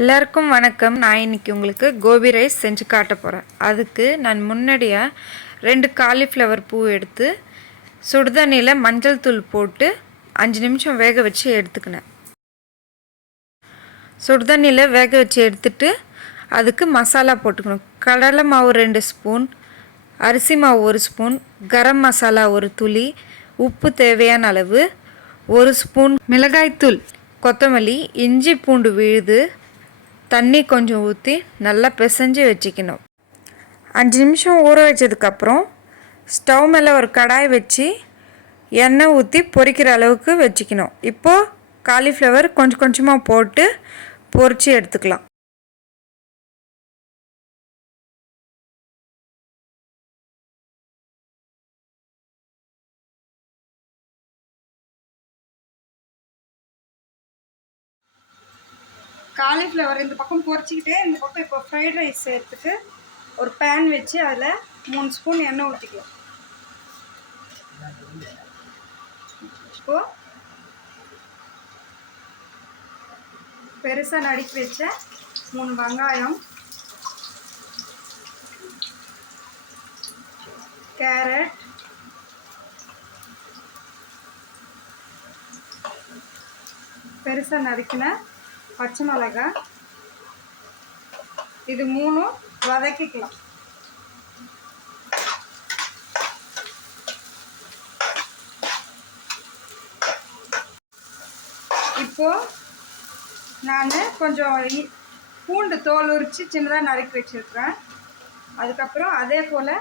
எல்லாருக்கும் வணக்கம். நான் இன்னைக்கு உங்களுக்கு கோபி ரைஸ் செஞ்சு காட்ட போகிறேன். அதுக்கு நான் முன்னாடியாக 2 காலிஃப்ளவர் பூ எடுத்து சுடுதண்ணியில் மஞ்சள் தூள் போட்டு 5 நிமிஷம் வேக வச்சு எடுத்துக்கினேன். சுடுதண்ணியில் வேக வச்சு எடுத்துட்டு அதுக்கு மசாலா போட்டுக்கணும். கடலை மாவு 2 ஸ்பூன், அரிசி மாவு 1 ஸ்பூன், கரம் மசாலா 1 துளி, உப்பு தேவையான அளவு, 1 ஸ்பூன் மிளகாய்த்தூள், கொத்தமல்லி, இஞ்சி பூண்டு விழுது, தண்ணி கொஞ்சம் ஊற்றி நல்லா பிசைஞ்சு வச்சுக்கணும். 5 நிமிஷம் ஊற வச்சதுக்கப்புறம் ஸ்டவ் மேலே ஒரு கடாய் வச்சு எண்ணெய் ஊற்றி பொரிக்கிற அளவுக்கு வச்சுக்கணும். இப்போது காலிஃப்ளவர் கொஞ்சம் கொஞ்சமாக போட்டு பொரித்து எடுத்துக்கலாம். காலிஃப்ளவர் இந்த பக்கம் பொரிச்சிக்கிட்டே இந்த பக்கம் இப்போ ஃப்ரைட் ரைஸ் சேர்த்துட்டு ஒரு பேன் வச்சு அதில் 3 ஸ்பூன் எண்ணெய் ஊற்றிக்கலாம். இப்போது பெருசாக நறுக்கி வச்ச 3 வெங்காயம், கேரட், பெருசாக நறுக்கின பச்சை மிளகாய், இது 3 வதக்கிக்கலாம். இப்போது நான் கொஞ்சம் பூண்டு தோல் உரித்து சின்னதாக நறுக்கி வச்சுருக்கிறேன். அதுக்கப்புறம் அதே போல்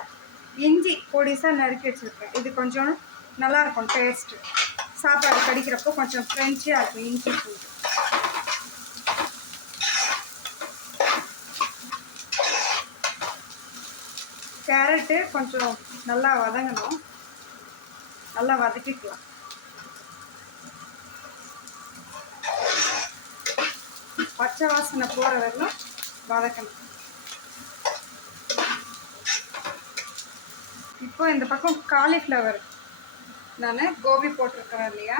இஞ்சி பொடிசாக நறுக்கி வச்சுருக்கேன். இது கொஞ்சம் நல்லாயிருக்கும் டேஸ்ட்டு. சாப்பாடு கடிக்கிறப்போ கொஞ்சம் ஃப்ரெஞ்சியாக இருக்கும் இஞ்சி பூண்டு. கேரட்டு கொஞ்சம் நல்லா வதங்கணும், நல்லா வதக்கிக்கலாம். பச்சை வாசனை போகிற வரைக்கும் வதக்கணும். இப்போ இந்த பக்கம் காலிஃப்ளவர் நான் கோபி போட்டிருக்கிறேன் இல்லையா,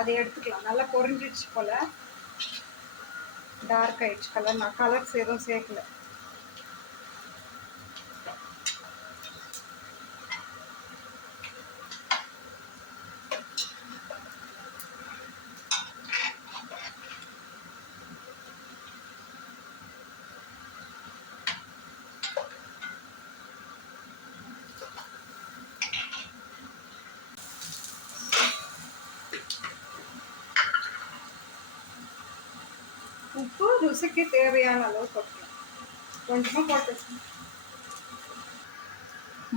அதை எடுத்துக்கலாம். நல்லா பொரிஞ்சிடுச்சு போல், டார்க் ஆயிடுச்சு கலர். நான் கலர்ஸ் எதுவும் சேர்க்கல. உப்பு ருசிக்கு தேவையான அளவு போட்டுக்கலாம். கொஞ்சமாக போட்டு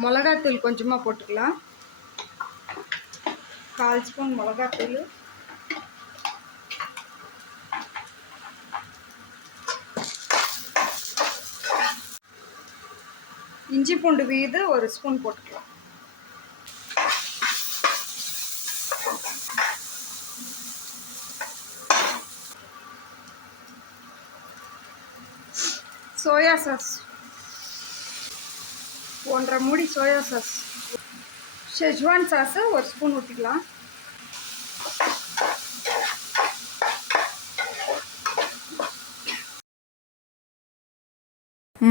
மிளகாத்தூள் கொஞ்சமாக போட்டுக்கலாம். 1/4 ஸ்பூன் மிளகாத்தூள், இஞ்சி பூண்டு விழுது 1 ஸ்பூன் போட்டுக்கலாம். சோயா சாஸ் 1.5 மூடி soya sauce, schezwan sauce 1 spoon ஊற்றிக்கலாம்.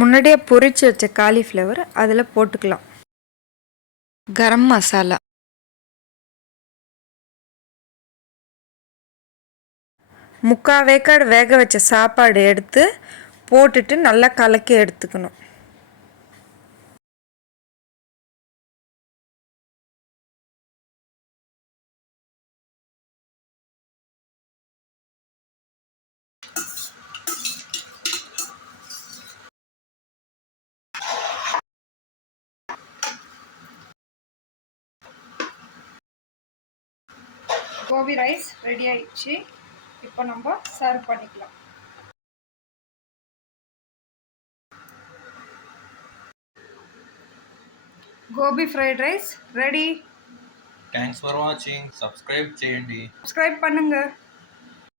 முன்னாடியே பொரிச்சு வச்ச காலிஃப்ளவர் அதில் போட்டுக்கலாம். கரம் மசாலா, முக்கால் வேக்காடு வேக வச்ச சாப்பாடு எடுத்து போட்டுட்டு நல்லா கலக்கி எடுத்துக்கணும். கோபி ரைஸ் ரெடி ஆயிடுச்சு. இப்போ நம்ம சர்வ் பண்ணிக்கலாம். Gobi fried rice ready. Thanks for watching. Subscribe చేయండి. సబ్స్క్రైబ్ பண்ணுங்க.